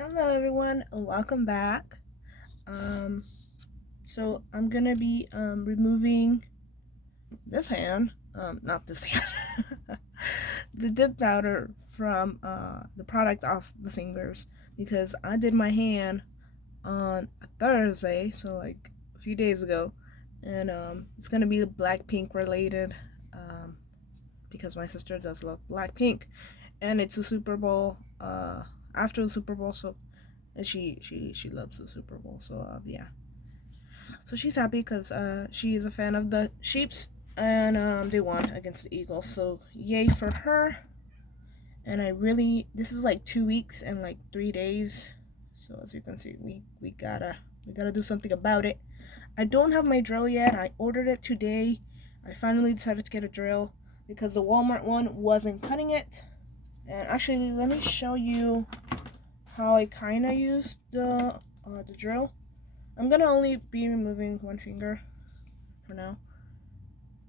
Hello everyone, and welcome back. Um, so I'm gonna be removing this hand, not this hand, the dip powder from the product off the fingers because I did my hand on a Thursday, so like a few days ago, and it's gonna be Blackpink related because my sister does love Blackpink, and it's a Super Bowl after the Super Bowl, so and she loves the Super Bowl. So yeah, so she's happy because she is a fan of the Sheeps, and they won against the Eagles. So yay for her! And I really this is like 2 weeks and like 3 days. So as you can see, we gotta do something about it. I don't have my drill yet. I ordered it today. I finally decided to get a drill because the Walmart one wasn't cutting it. And actually, let me show you how I kind of used the drill. I'm gonna only be removing one finger for now.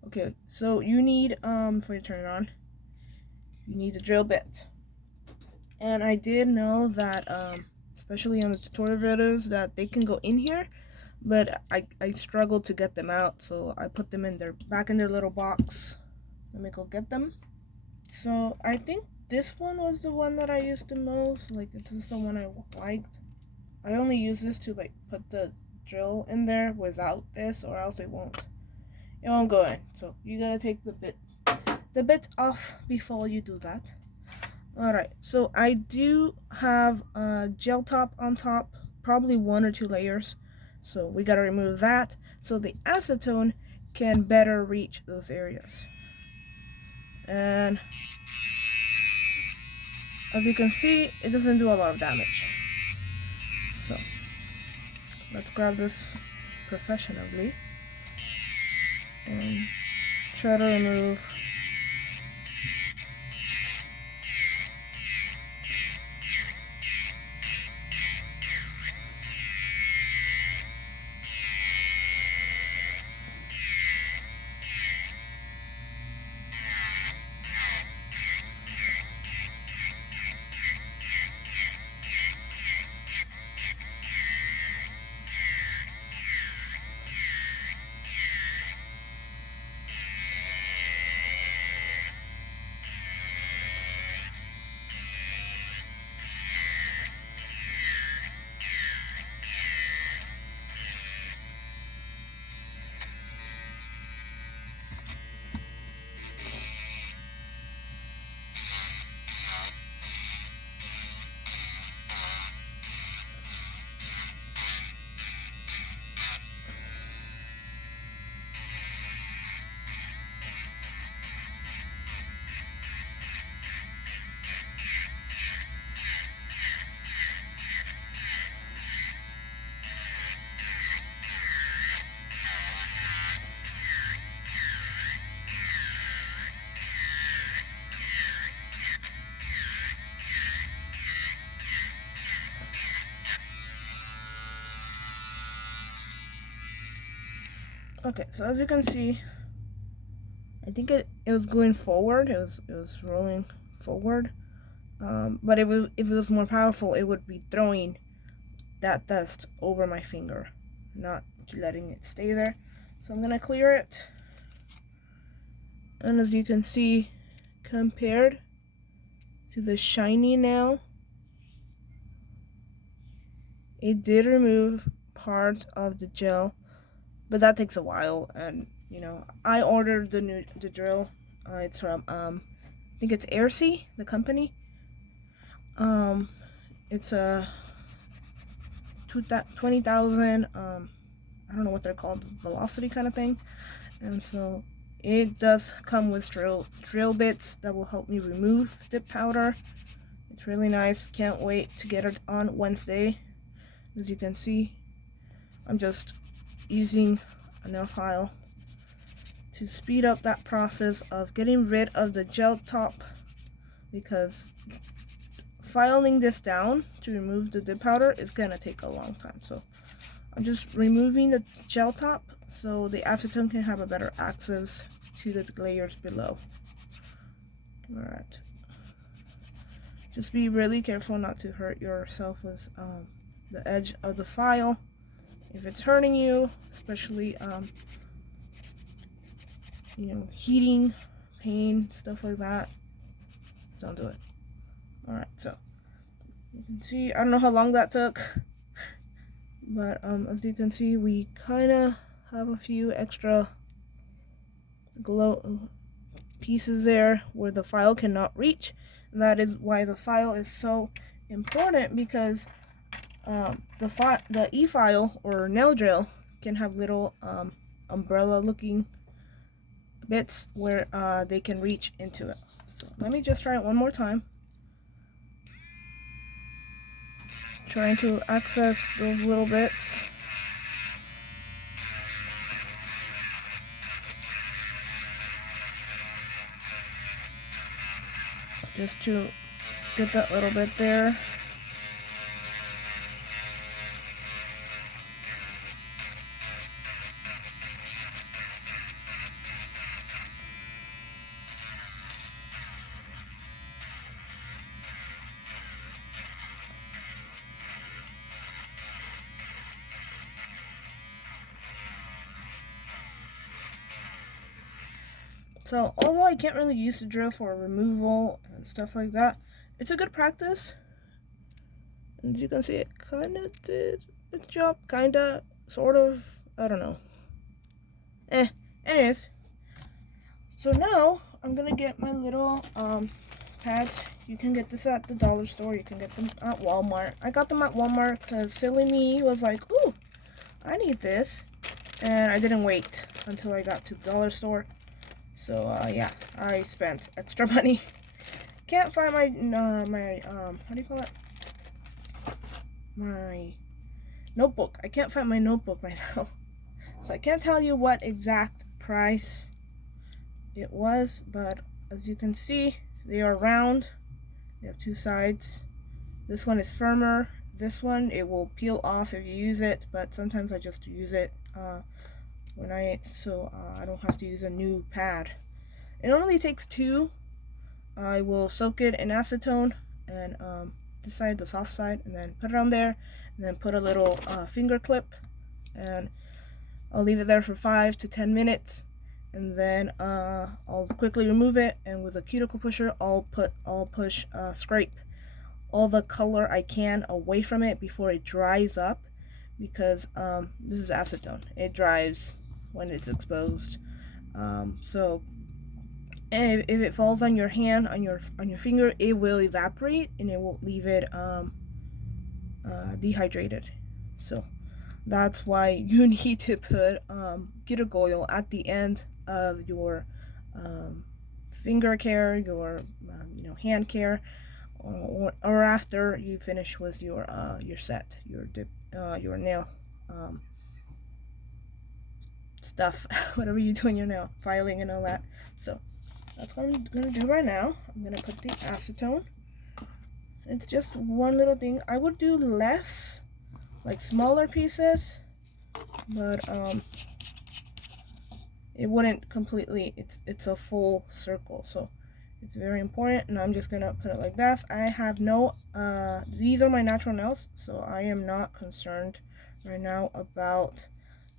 Okay, so you need for you to turn it on, you need the drill bit. And I did know that especially on the tutorial videos that they can go in here, but I struggled to get them out, so I put them in their back in their little box. Let me go get them. So I think this one was the one that I used the most. Like this is the one I liked. I only use this to like put the drill in there without this, or else it won't go in. So you gotta take the bit off before you do that. Alright, so I do have a gel top on top, probably 1 or 2 layers. So we gotta remove that so the acetone can better reach those areas. And as you can see, it doesn't do a lot of damage. So let's grab this professionally and try to remove. Okay, so as you can see, I think it was going forward. It was rolling forward. But if it was more powerful, it would be throwing that dust over my finger, not letting it stay there. So I'm gonna clear it. And as you can see, compared to the shiny nail, it did remove part of the gel, but that takes a while. And I ordered the drill. It's from I think it's Aircy, the company. Um, it's a 20,000. I don't know what they're called, velocity kind of thing. And so it does come with drill bits that will help me remove dip powder. It's really nice. Can't wait to get it on Wednesday. As you can see, I'm just using a nail file to speed up that process of getting rid of the gel top, because filing this down to remove the dip powder is gonna take a long time. So I'm just removing the gel top so the acetone can have a better access to the layers below. Alright. Just be really careful not to hurt yourself with the edge of the file. If it's hurting you, especially heating, pain, stuff like that, don't do it. Alright, so you can see, I don't know how long that took, but as you can see, we kind of have a few extra glow pieces there where the file cannot reach, and that is why the file is so important, because the e-file or nail drill can have little umbrella looking bits where they can reach into it. So let me just try it one more time, trying to access those little bits. Just to get that little bit there. So although I can't really use the drill for removal and stuff like that, it's a good practice. And as you can see, it kind of did its job, kind of, sort of, I don't know. Anyways, so now I'm gonna get my little pads. You can get this at the dollar store, you can get them at Walmart. I got them at Walmart because silly me was like, ooh, I need this, and I didn't wait until I got to the dollar store. So yeah, I spent extra money. Can't find my how do you call it? My notebook. I can't find my notebook right now. So I can't tell you what exact price it was, but as you can see, they are round. They have two sides. This one is firmer. This one, it will peel off if you use it, but sometimes I just use it I don't have to use a new pad. It only takes two. I will soak it in acetone and this side, the soft side, and then put it on there, and then put a little finger clip, and I'll leave it there for 5 to 10 minutes, and then I'll quickly remove it, and with a cuticle pusher I'll scrape all the color I can away from it before it dries up, because this is acetone. It dries when it's exposed. So if it falls on your hand, on your finger, it will evaporate and it will leave it dehydrated. So that's why you need to put cuticle oil at the end of your finger care, your hand care, or after you finish with your set, your nail stuff, whatever you do in your nail filing and all that. So that's what I'm gonna do right now. I'm gonna put the acetone. It's just one little thing. I would do less, like smaller pieces, but it wouldn't completely, it's a full circle, so it's very important. And I'm just gonna put it like this. I have no these are my natural nails, so I am not concerned right now about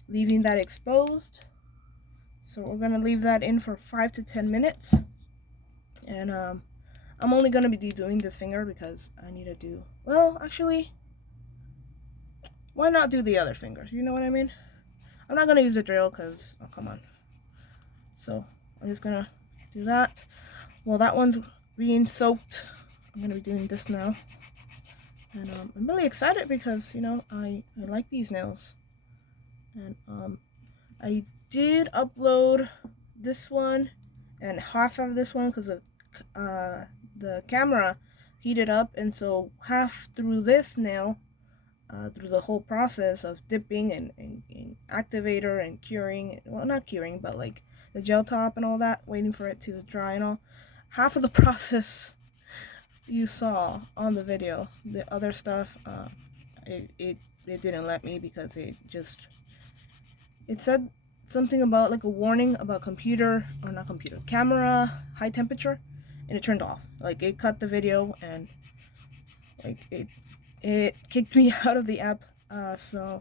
leaving that exposed. So we're gonna leave that in for 5 to 10 minutes, and I'm only gonna be doing this finger because I need to do, well, actually, why not do the other fingers? You know what I mean? I'm not gonna use a drill because, oh, come on. So I'm just gonna do that. Well, that one's being soaked. I'm gonna be doing this now, and I'm really excited because I like these nails, and I did upload this one and half of this one because the camera heated up, and so half through this nail, through the whole process of dipping and activator and curing, well, not curing, but like the gel top and all that, waiting for it to dry and all. Half of the process you saw on the video. The other stuff, it didn't let me because it said something about like a warning about camera high temperature, and it turned off. Like, it cut the video, and like it kicked me out of the app. So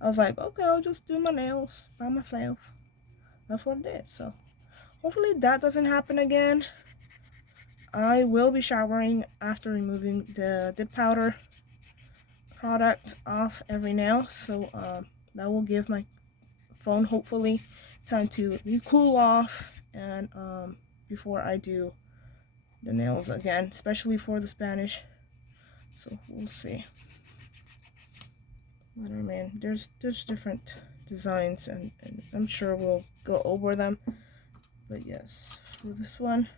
I was like, okay, I'll just do my nails by myself. That's what it did. So hopefully that doesn't happen again. I will be showering after removing the dip powder product off every nail, so that will give my phone hopefully time to cool off, and before I do the nails again, especially for the Spanish. So we'll see. But I mean, there's different designs, and I'm sure we'll go over them. But yes, for this one,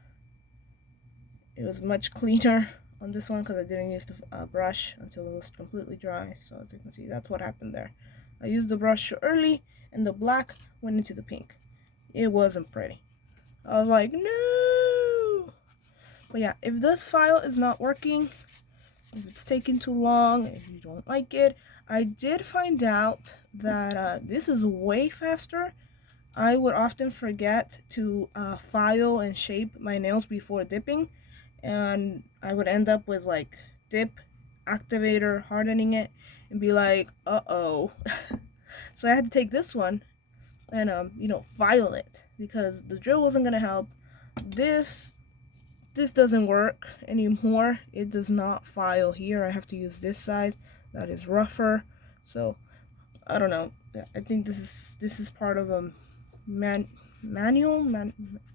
it was much cleaner on this one because I didn't use the brush until it was completely dry. So as you can see, that's what happened there. I used the brush early, and the black went into the pink. It wasn't pretty. I was like, no! But yeah, if this file is not working, if it's taking too long, if you don't like it, I did find out that this is way faster. I would often forget to file and shape my nails before dipping, and I would end up with like dip, activator, hardening it, and be like, uh-oh. So I had to take this one and file it, because the drill wasn't gonna help. This doesn't work anymore. It does not file here. I have to use this side that is rougher. So I don't know. I think this is part of a manual,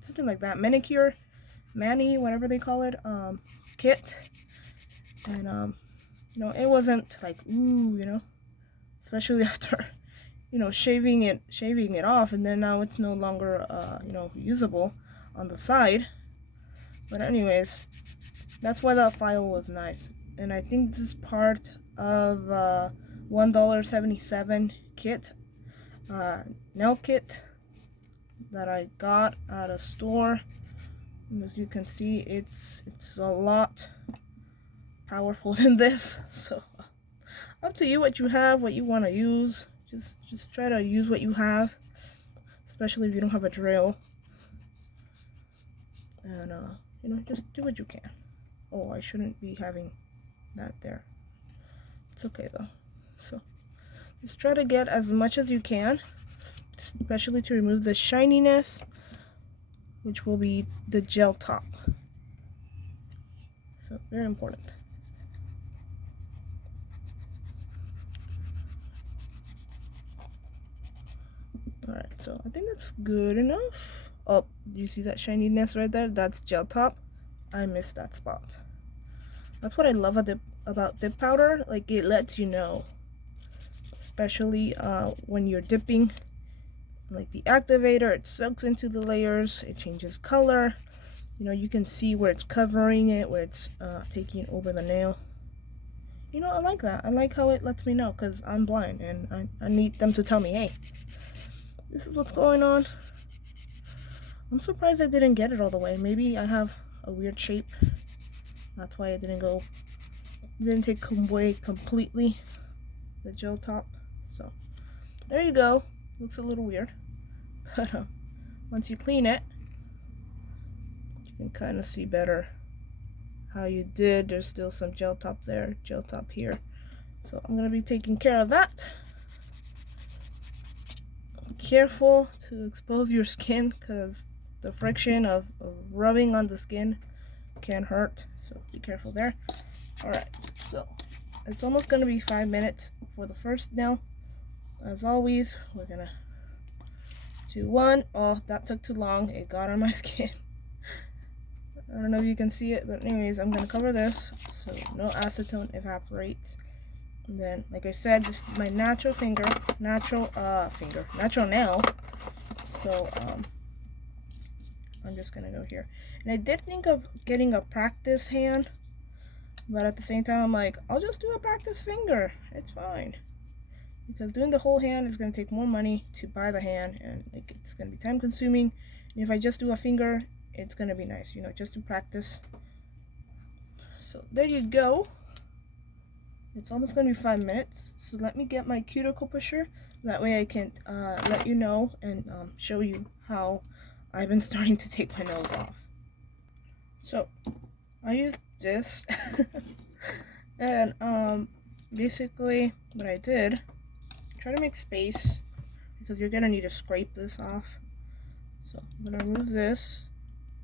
something like that, manicure, whatever they call it, kit. And it wasn't like, ooh, especially after shaving it off, and then now it's no longer usable on the side. But anyways, that's why that file was nice. And I think this is part of $1.77 kit, nail kit that I got at a store. And as you can see, it's a lot powerful than this. So up to you what you have, what you want to use. Just try to use what you have, especially if you don't have a drill. And just do what you can. Oh, I shouldn't be having that there. It's okay though. So just try to get as much as you can, especially to remove the shininess, which will be the gel top. So very important. Alright, so I think that's good enough. Oh, you see that shininess right there? That's gel top. I missed that spot. That's what I love about dip powder. Like, it lets you know, especially when you're dipping. Like the activator, it soaks into the layers, it changes color. You can see where it's covering it, where it's taking over the nail. I like that. I like how it lets me know, because I'm blind and I need them to tell me, hey, this is what's going on. I'm surprised I didn't get it all the way. Maybe I have a weird shape. That's why it didn't take away completely the gel top. So there you go. Looks a little weird. But once you clean it, you can kind of see better how you did. There's still some gel top there, gel top here. So I'm going to be taking care of that. Careful to expose your skin, because the friction of rubbing on the skin can hurt, so be careful there. Alright, so it's almost going to be 5 minutes for the first nail. As always, we're going to do one. Oh, that took too long. It got on my skin. I don't know if you can see it, but anyways, I'm going to cover this so no acetone evaporates. And then, like I said, this is my natural nail. So I'm just gonna go here. And I did think of getting a practice hand, but at the same time I'm like, I'll just do a practice finger. It's fine. Because doing the whole hand is gonna take more money to buy the hand, and like, it's gonna be time consuming. And if I just do a finger, it's gonna be nice, just to practice. So there you go. It's almost going to be 5 minutes, so let me get my cuticle pusher. That way I can let you know and show you how I've been starting to take my nails off. So I used this and basically what I did, try to make space because you're gonna need to scrape this off. So I'm gonna remove this,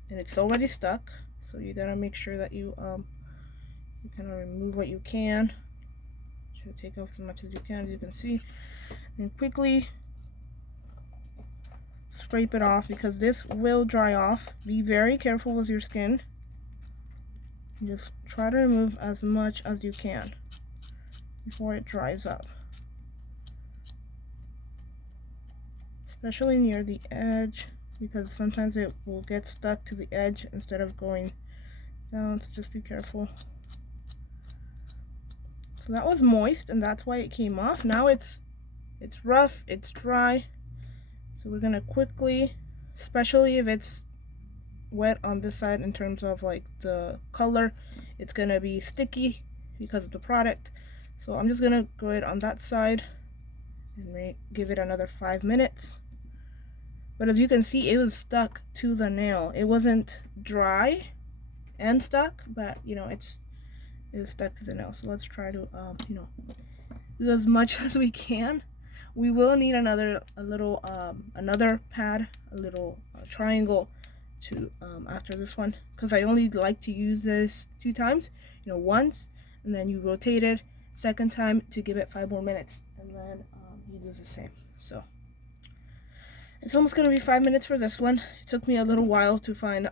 and it's already stuck, so you gotta make sure that you kind of remove what you can. Try to take off as much as you can, as you can see, and quickly scrape it off because this will dry off. Be very careful with your skin. Just try to remove as much as you can before it dries up, especially near the edge, because sometimes it will get stuck to the edge instead of going down, so just be careful. So that was moist and that's why it came off. Now it's rough, it's dry, so we're gonna quickly, especially if it's wet on this side in terms of like the color, it's gonna be sticky because of the product. So I'm just gonna go ahead on that side and give it another 5 minutes. But as you can see, it was stuck to the nail. It wasn't dry and stuck, but you know, it was stuck to the nail. So let's try to you know, do as much as we can. We will need another pad, a little triangle to after this one, because I only like to use this 2 times, you know, once and then you rotate it, second time to give it 5 more minutes, and then you do the same. So it's almost gonna be 5 minutes for this one. It took me a little while to find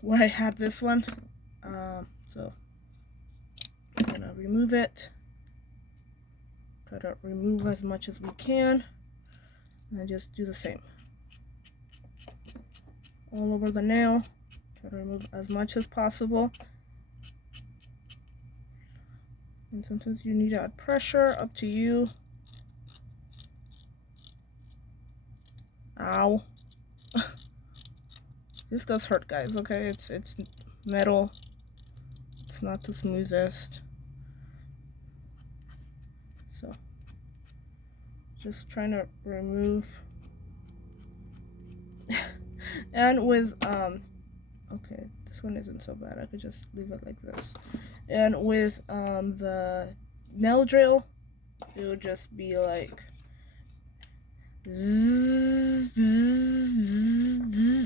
where I had this one, so I'm gonna remove it. Try to remove as much as we can, and just do the same all over the nail. Try to remove as much as possible. And sometimes you need to add pressure, up to you. Ow. This does hurt, guys, okay? It's metal. It's not the smoothest. So just trying to remove. And with okay, this one isn't so bad. I could just leave it like this. And with the nail drill, it would just be like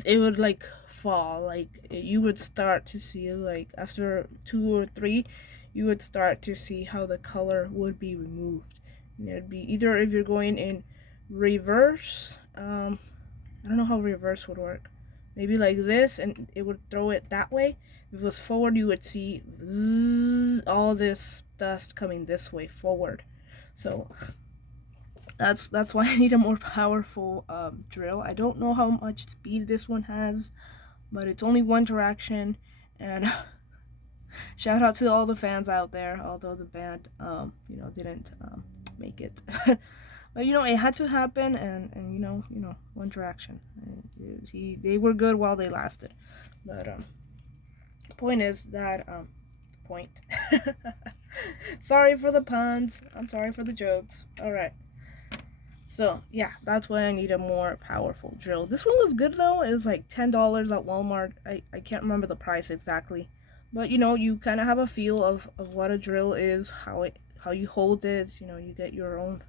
it would like fall, like you would start to see, like after 2 or 3, you would start to see how the color would be removed. And it would be either, if you're going in reverse, I don't know how reverse would work, maybe like this, and it would throw it that way. If it was forward, you would see all this dust coming this way forward. So that's why I need a more powerful drill. I don't know how much speed this one has, but it's only one direction. And shout out to all the fans out there, although the band you know, didn't make it. But you know, it had to happen, and you know, one direction. They were good while they lasted. But point is that point. Sorry for the puns. I'm sorry for the jokes. All right. So yeah, that's why I need a more powerful drill. This one was good though. It was like $10 at Walmart. I can't remember the price exactly, but you know, you kind of have a feel of what a drill is, how you hold it. You know, you get your own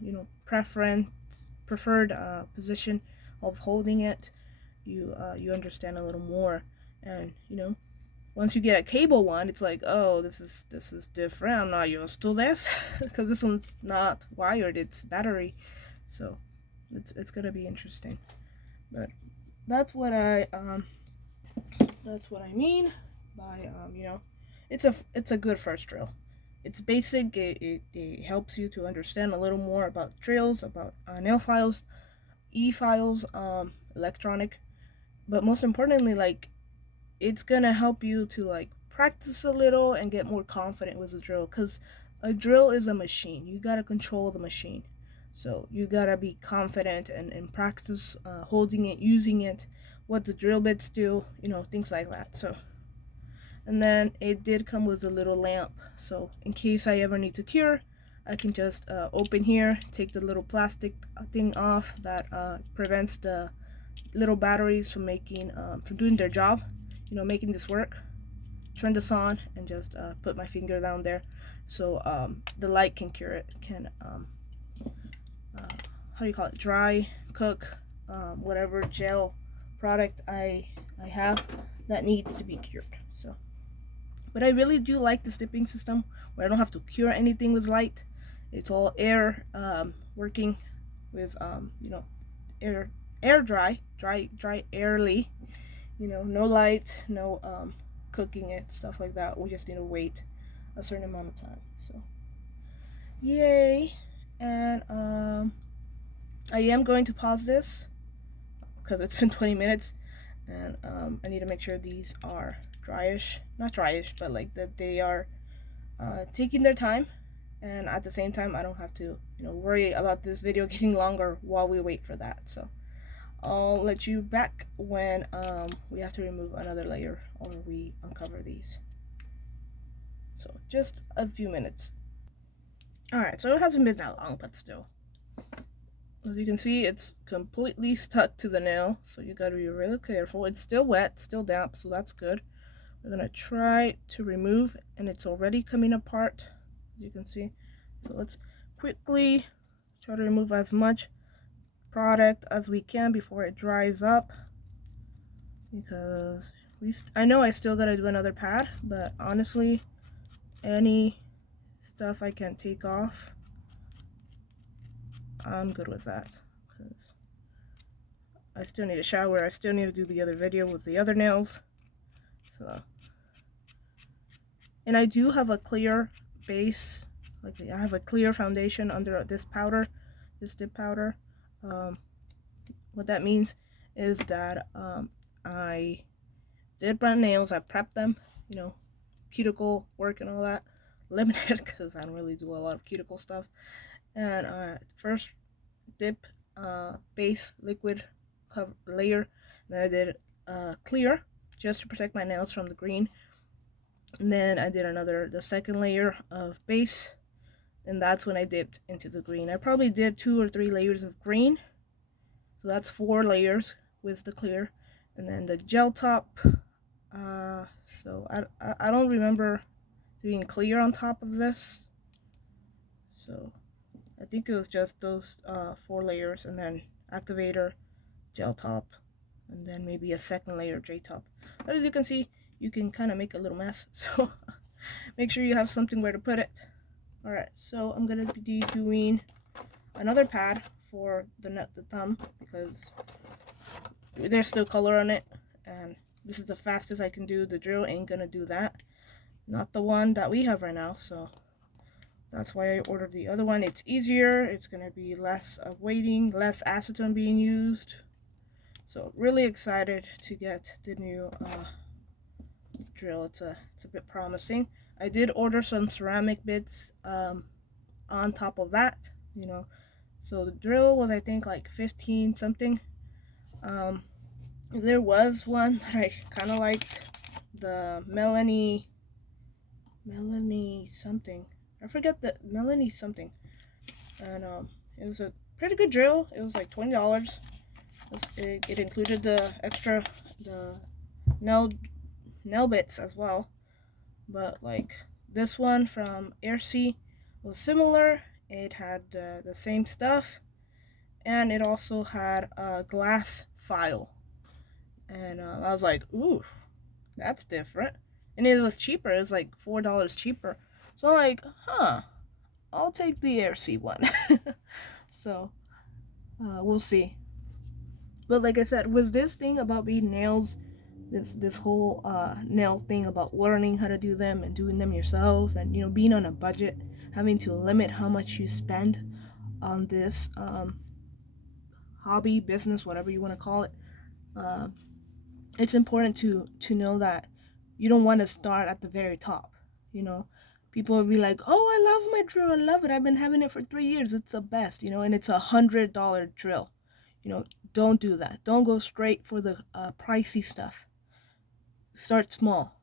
you know, preferred position of holding it. You understand a little more, and you know, once you get a cable one, it's like, oh, this is different. I'm not used to this because this one's not wired; it's battery. So it's gonna be interesting. But that's what I mean by you know, it's a good first drill. It's basic. It helps you to understand a little more about drills, about nail files, e-files, electronic. But most importantly, like, it's gonna help you to like practice a little and get more confident with the drill, because a drill is a machine. You gotta control the machine, so you gotta be confident and practice holding it, using it, what the drill bits do, you know, things like that. So, and then it did come with a little lamp, so in case I ever need to cure, I can just open here, take the little plastic thing off that prevents the little batteries from doing their job. making this work. Turn this on and just put my finger down there, so the light can cure it, can how do you call it, dry, cook, whatever gel product I have that needs to be cured. So, but I really do like this dipping system where I don't have to cure anything with light. It's all air working with air dry airly. No light, no cooking it, stuff like that. We just need to wait a certain amount of time. So, yay! And I am going to pause this because it's been 20 minutes, and I need to make sure these are dryish, not dryish, but like that they are taking their time, and at the same time I don't have to worry about this video getting longer while we wait for that. So I'll let you back when we have to remove another layer or we uncover these. So just a few minutes. Alright, so it hasn't been that long, but still. As you can see, it's completely stuck to the nail, so you gotta be really careful. It's still wet, still damp, so that's good. We're gonna try to remove, and it's already coming apart, as you can see. So let's quickly try to remove as much product as we can before it dries up, because I know I still gotta do another pad, but honestly, any stuff I can take off, I'm good with that, because I still need a shower. I still need to do the other video with the other nails. So, and I do have a clear base, like I have a clear foundation under this powder, this dip powder. What that means is that I did my nails, I prepped them, cuticle work and all that, limited because I don't really do a lot of cuticle stuff. And first dip base liquid cover layer, then I did clear just to protect my nails from the green, and then I did the second layer of base, and that's when I dipped into the green. I probably did 2 or 3 layers of green, so that's 4 layers with the clear, and then the gel top. So I don't remember doing clear on top of this, so I think it was just those 4 layers, and then activator, gel top, and then maybe a second layer J top. But as you can see, you can kind of make a little mess, so make sure you have something where to put it. Alright, so I'm gonna be doing another pad for the thumb, because there's still color on it, and this is the fastest I can do. The drill ain't gonna do that, not the one that we have right now, so that's why I ordered the other one. It's easier, it's gonna be less waiting, less acetone being used. So really excited to get the new drill. It's a bit promising. I did order some ceramic bits on top of that, so the drill was, I think, like 15 something. There was one that I kind of liked, the Melanie something, I forget, the Melanie something, and it was a pretty good drill. It was like $20. It included the extra, the nail bits as well, but like this one from Aircy was similar. It had the same stuff, and it also had a glass file, and I was like, ooh, that's different, and it was cheaper. It was like $4 cheaper, so I'm like, I'll take the Aircy one. So we'll see. But like I said, with this thing about being nails, this whole nail thing about learning how to do them and doing them yourself, and being on a budget, having to limit how much you spend on this hobby, business, whatever you want to call it, it's important to know that you don't want to start at the very top. People will be like, oh, I love my drill, I love it, I've been having it for 3 years, it's the best, and it's $100 drill. Don't do that. Don't go straight for the pricey stuff. Start small,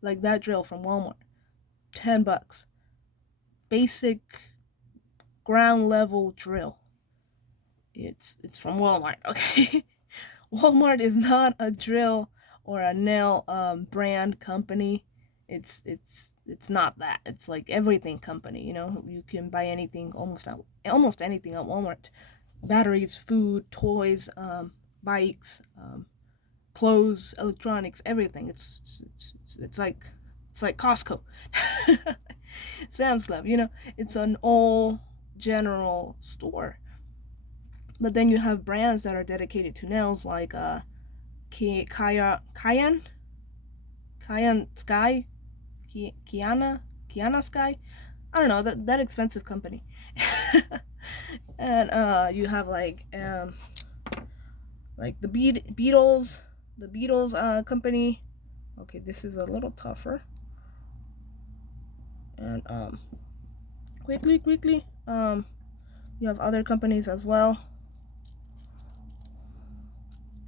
like that drill from Walmart, $10. Basic ground level drill. It's from Walmart, okay? Walmart is not a drill or a nail brand company. It's not that. It's like everything company. You know, you can buy anything, almost anything at Walmart. Batteries, food, toys, bikes, clothes, electronics, everything. It's like Costco, Sam's Club. You know, it's an all general store. But then you have brands that are dedicated to nails, like Cayenne Sky, Kiana Sky. I don't know, that expensive company. And you have like the Beatles company. Okay, this is a little tougher. And quickly, you have other companies as well,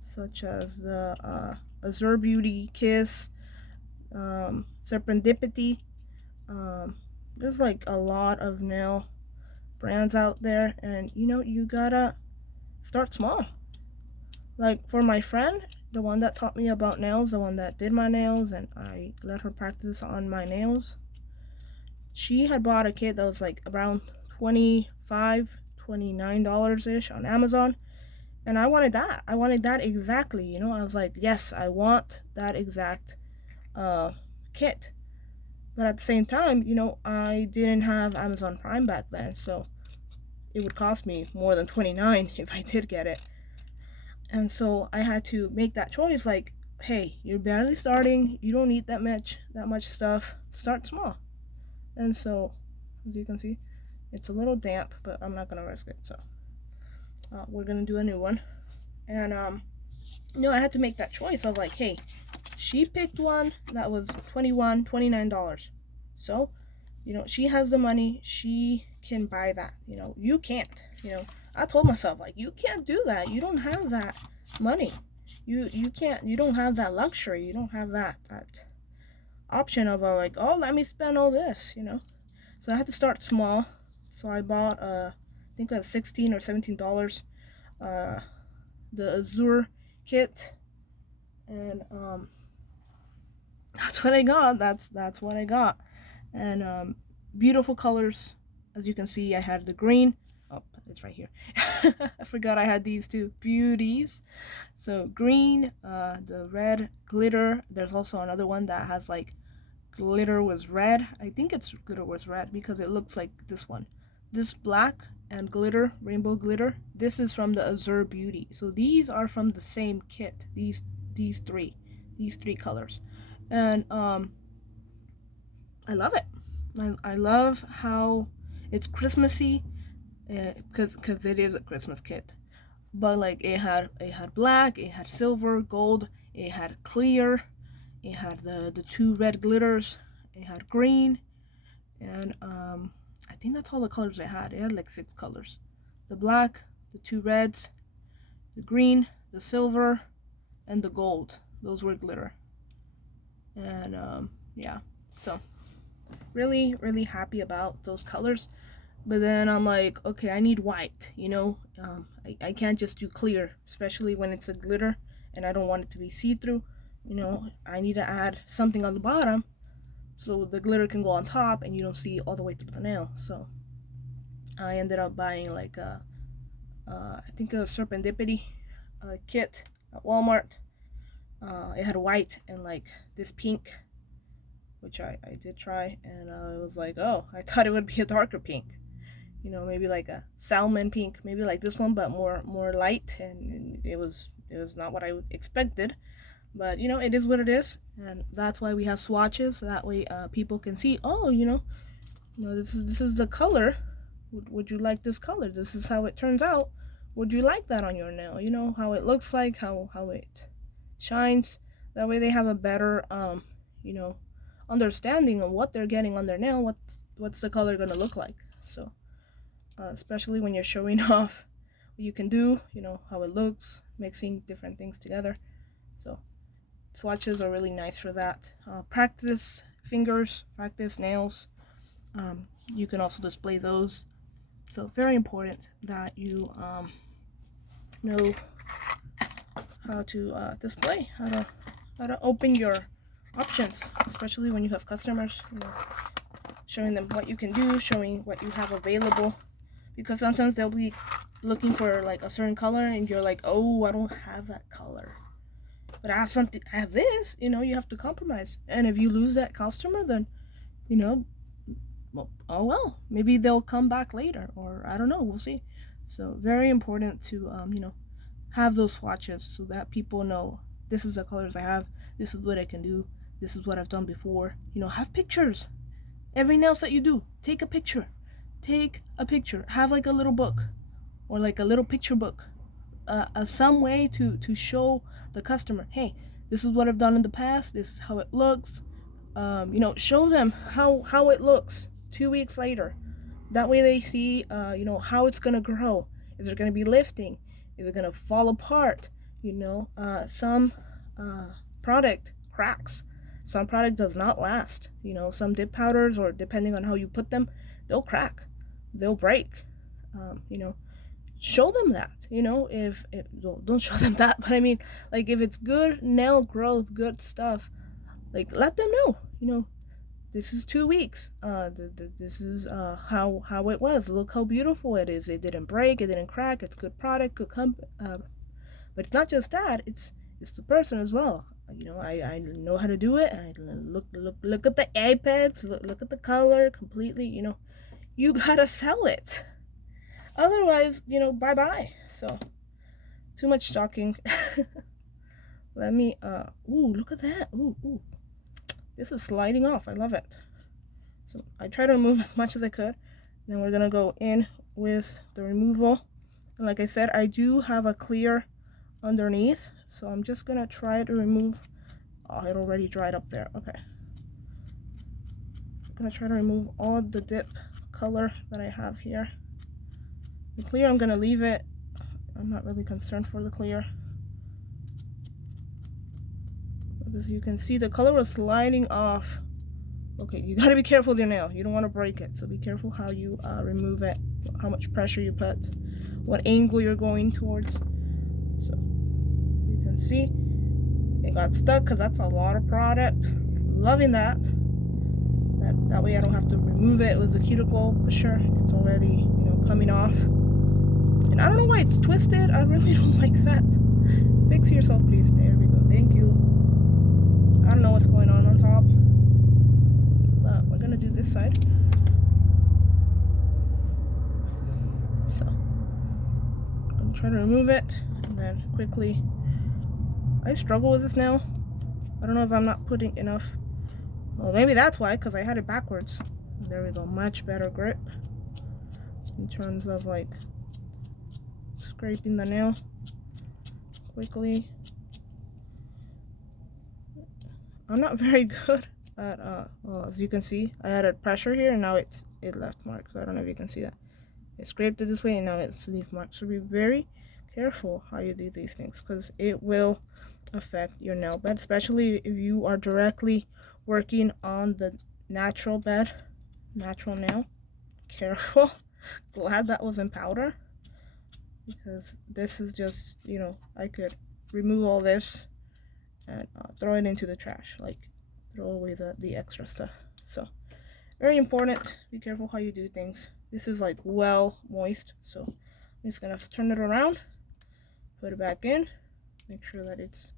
such as the Azure Beauty, Kiss, Serendipity. There's like a lot of nail brands out there, and you know, you gotta start small. Like for my friend, the one that taught me about nails, the one that did my nails, and I let her practice on my nails, she had bought a kit that was like around $29 ish on Amazon. And I wanted that. I wanted that exactly. You know, I was like, yes, I want that exact uh, kit. But at the same time, you know, I didn't have Amazon Prime back then, so it would cost me more than 29 if I did get it. And so I had to make that choice. Like, hey, you're barely starting. You don't need that much stuff. Start small. And so, as you can see, it's a little damp, but I'm not gonna risk it. So we're gonna do a new one. And you know, I had to make that choice of like, hey, she picked one that was $29. So, you know, she has the money. She can buy that. You know, you can't. You know, I told myself like, you can't do that. You don't have that money. You can't. You don't have that luxury. You don't have that option of like, oh, let me spend all this. You know, so I had to start small. So I bought I think it was $16 or $17 the Azure kit, and that's what I got. That's what I got, and beautiful colors. As you can see, I had the green. Oh, it's right here. I forgot I had these two beauties. So green, the red glitter. There's also another one that has like glitter was red. I think it's glitter was red because it looks like this one. This black and glitter, rainbow glitter. This is from the Azure Beauty. So these are from the same kit. These three colors, and I love it. I love how it's Christmassy, because it is a Christmas kit. But like it had black, it had silver, gold, it had clear, it had the two red glitters, it had green, and I think that's all the colors it had. It had like 6 colors: the black, the two reds, the green, the silver, and the gold. Those were glitter, and yeah. So really happy about those colors. But then I'm like, okay, I need white, you know. I can't just do clear, especially when it's a glitter and I don't want it to be see-through. You know, I need to add something on the bottom so the glitter can go on top and you don't see all the way through the nail. So I ended up buying like I think a Serendipity kit at Walmart. It had white and like this pink, which I did try, and I was like, oh, I thought it would be a darker pink. You know, maybe like a salmon pink, maybe like this one, but more light, and it was not what I expected. But you know, it is what it is, and that's why we have swatches. So that way, people can see. Oh, this is the color. Would you like this color? This is how it turns out. Would you like that on your nail? You know how it looks like, how it shines. That way, they have a better you know, understanding of what they're getting on their nail. What's the color gonna look like? So. Especially when you're showing off what you can do, you know, how it looks, mixing different things together. So swatches are really nice for that. Practice fingers, practice nails. You can also display those. So very important that you know how to display, how to how to open your options, especially when you have customers, showing them what you can do, showing what you have available, because sometimes they'll be looking for like a certain color and you're like, oh, I don't have that color, but I have something, I have this, you have to compromise. And if you lose that customer, then you know well, oh well, maybe they'll come back later, or I don't know, we'll see. So very important to have those swatches so that people know this is the colors I have, this is what I can do, this is what I've done before. Have pictures. Every nail set you do, take a picture. Take a picture. Have like a little book or like a little picture book. Some way to show the customer, hey, this is what I've done in the past. This is how it looks. Show them how it looks 2 weeks later. That way they see, how it's gonna grow. Is it gonna be lifting? Is it gonna fall apart? Some product cracks. Some product does not last. Some dip powders, or depending on how you put them, they'll crack, they'll break. Show them that. If don't show them that, but I mean, like, if it's good nail growth, good stuff, like, let them know. This is 2 weeks. This is how it was. Look how beautiful it is. It didn't break. It didn't crack. It's good product. Good but it's not just that. It's the person as well. I know how to do it. I look at the iPads. Look at the color completely. You gotta sell it. Otherwise, bye bye. So, too much talking. Let me. Ooh, look at that. Ooh. This is sliding off. I love it. So I try to remove as much as I could. Then we're gonna go in with the removal. And like I said, I do have a clear underneath, so I'm just gonna try to remove. Oh, it already dried up there. Okay. I'm gonna try to remove all the dip color that I have here. The clear, I'm gonna leave it. I'm not really concerned for the clear. As you can see, the color was sliding off. Okay, you gotta be careful with your nail. You don't want to break it, so be careful how you remove it, how much pressure you put, what angle you're going towards. So you can see it got stuck because that's a lot of product. Loving that. That way I don't have to remove it. It was a cuticle pusher. It's already coming off, and I don't know why it's twisted. I really don't like that. Fix yourself, please. There we go. Thank you. I don't know what's going on top, but we're gonna do this side. So I'm gonna try to remove it, and then quickly. I struggle with this nail. I don't know if I'm not putting enough. Well, maybe that's why, because I had it backwards. There we go. Much better grip in terms of like scraping the nail quickly. I'm not very good at, well, as you can see, I added pressure here, and now it left marks. So I don't know if you can see that. I scraped it this way, and now it's leave marks. So be very careful how you do these things, because it will affect your nail bed, especially if you are directly working on the natural bed, natural nail. Careful. Glad that was in powder, because this is just, I could remove all this and throw it into the trash, like throw away the extra stuff. So very important. Be careful how you do things. This is like well moist, so I'm just gonna turn it around, put it back in, make sure that it's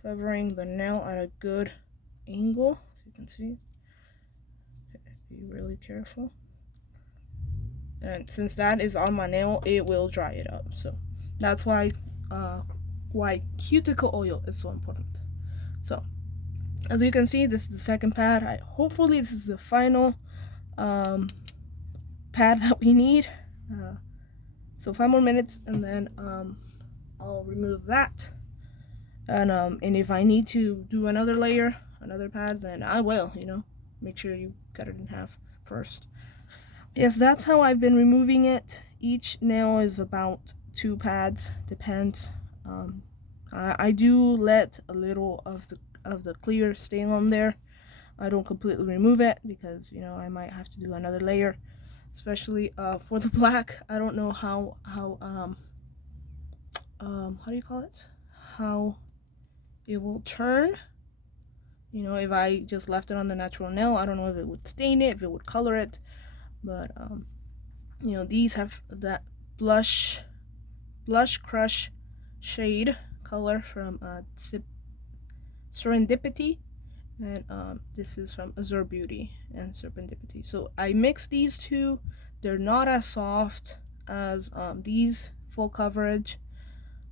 covering the nail at a good angle, as you can see. Okay, be really careful. And since that is on my nail, it will dry it up. So that's why cuticle oil is so important. So as you can see, this is the second pad. Hopefully this is the final pad that we need. So 5 more minutes, and then I'll remove that. And if I need to do another layer, another pad, then I will. Make sure you cut it in half first. Yes, that's how I've been removing it. Each nail is about 2 pads, depends. I do let a little of the clear stay on there. I don't completely remove it, because I might have to do another layer, especially for the black. I don't know how do you call it? How it will turn. You know, if I just left it on the natural nail, I don't know if it would stain it, if it would color it. But you know, these have that blush crush shade color from Serendipity, and this is from Azure Beauty and Serendipity. So I mixed these two. They're not as soft as these full coverage.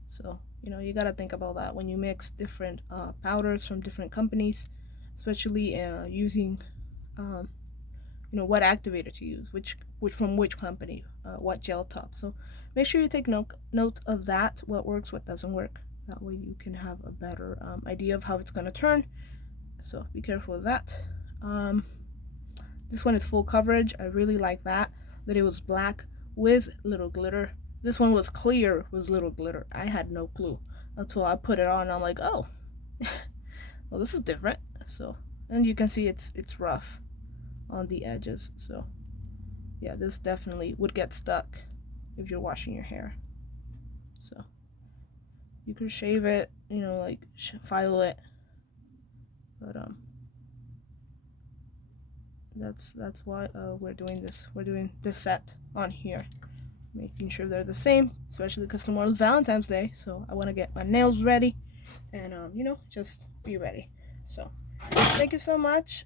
So you know, you gotta think about that when you mix different powders from different companies, especially using you know, what activator to use, which from which company, what gel top. So make sure you take note of that, what works, what doesn't work. That way you can have a better idea of how it's going to turn. So be careful with that. This one is full coverage. I really like that it was black with little glitter. This one was clear with little glitter. I had no clue until I put it on, and I'm like, oh, well, this is different. So, and you can see it's rough on the edges. So yeah, this definitely would get stuck if you're washing your hair. So you could shave it, you know, like file it, but that's why we're doing this set on here, making sure they're the same, especially because tomorrow's Valentine's Day. So I want to get my nails ready and you know, just be ready. So thank you so much.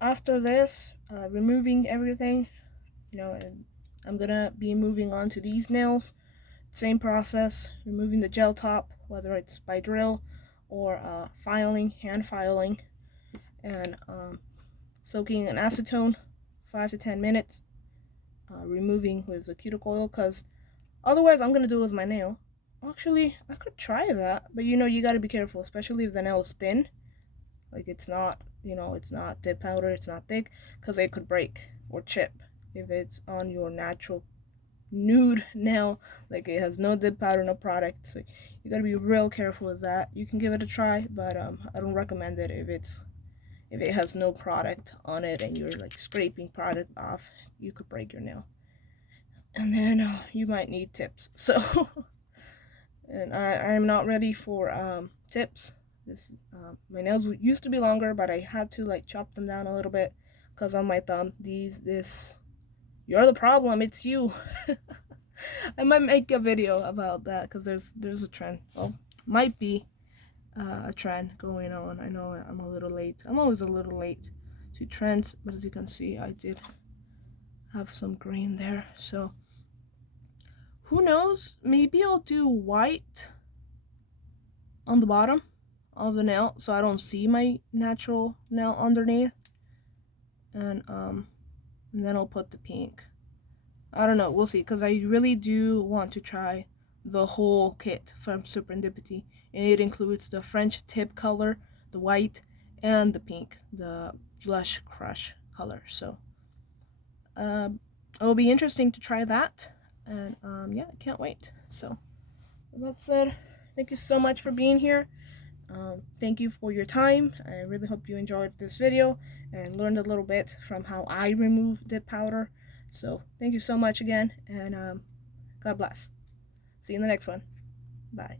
After this, removing everything, you know, and I'm gonna be moving on to these nails. Same process, removing the gel top, whether it's by drill or filing, hand filing, and soaking in acetone 5 to 10 minutes, removing with the cuticle oil, because otherwise I'm gonna do it with my nail. Actually, I could try that, but you know, you gotta be careful, especially if the nail is thin. Like it's not, you know, it's not dip powder, it's not thick, because it could break or chip if it's on your natural nude nail. Like it has no dip powder, no product. So you gotta be real careful with that. You can give it a try, but I don't recommend it if it has no product on it and you're like scraping product off. You could break your nail, and then you might need tips. So and I'm not ready for tips. This my nails used to be longer, but I had to like chop them down a little bit because on my thumb, this you're the problem, it's you. I might make a video about that because there's a trend. Well, might be a trend going on. I know I'm a little late. I'm always a little late to trends, but as you can see, I did have some green there. So who knows? Maybe I'll do white on the bottom of the nail so I don't see my natural nail underneath, and then I'll put the pink. I don't know, we'll see, because I really do want to try the whole kit from Serendipity, and it includes the French tip color, the white, and the pink, the blush crush color. So it'll be interesting to try that, and yeah, I can't wait. So with that said, thank you so much for being here. Thank you for your time. I really hope you enjoyed this video and learned a little bit from how I remove dip powder. So thank you so much again, and God bless. See you in the next one. Bye.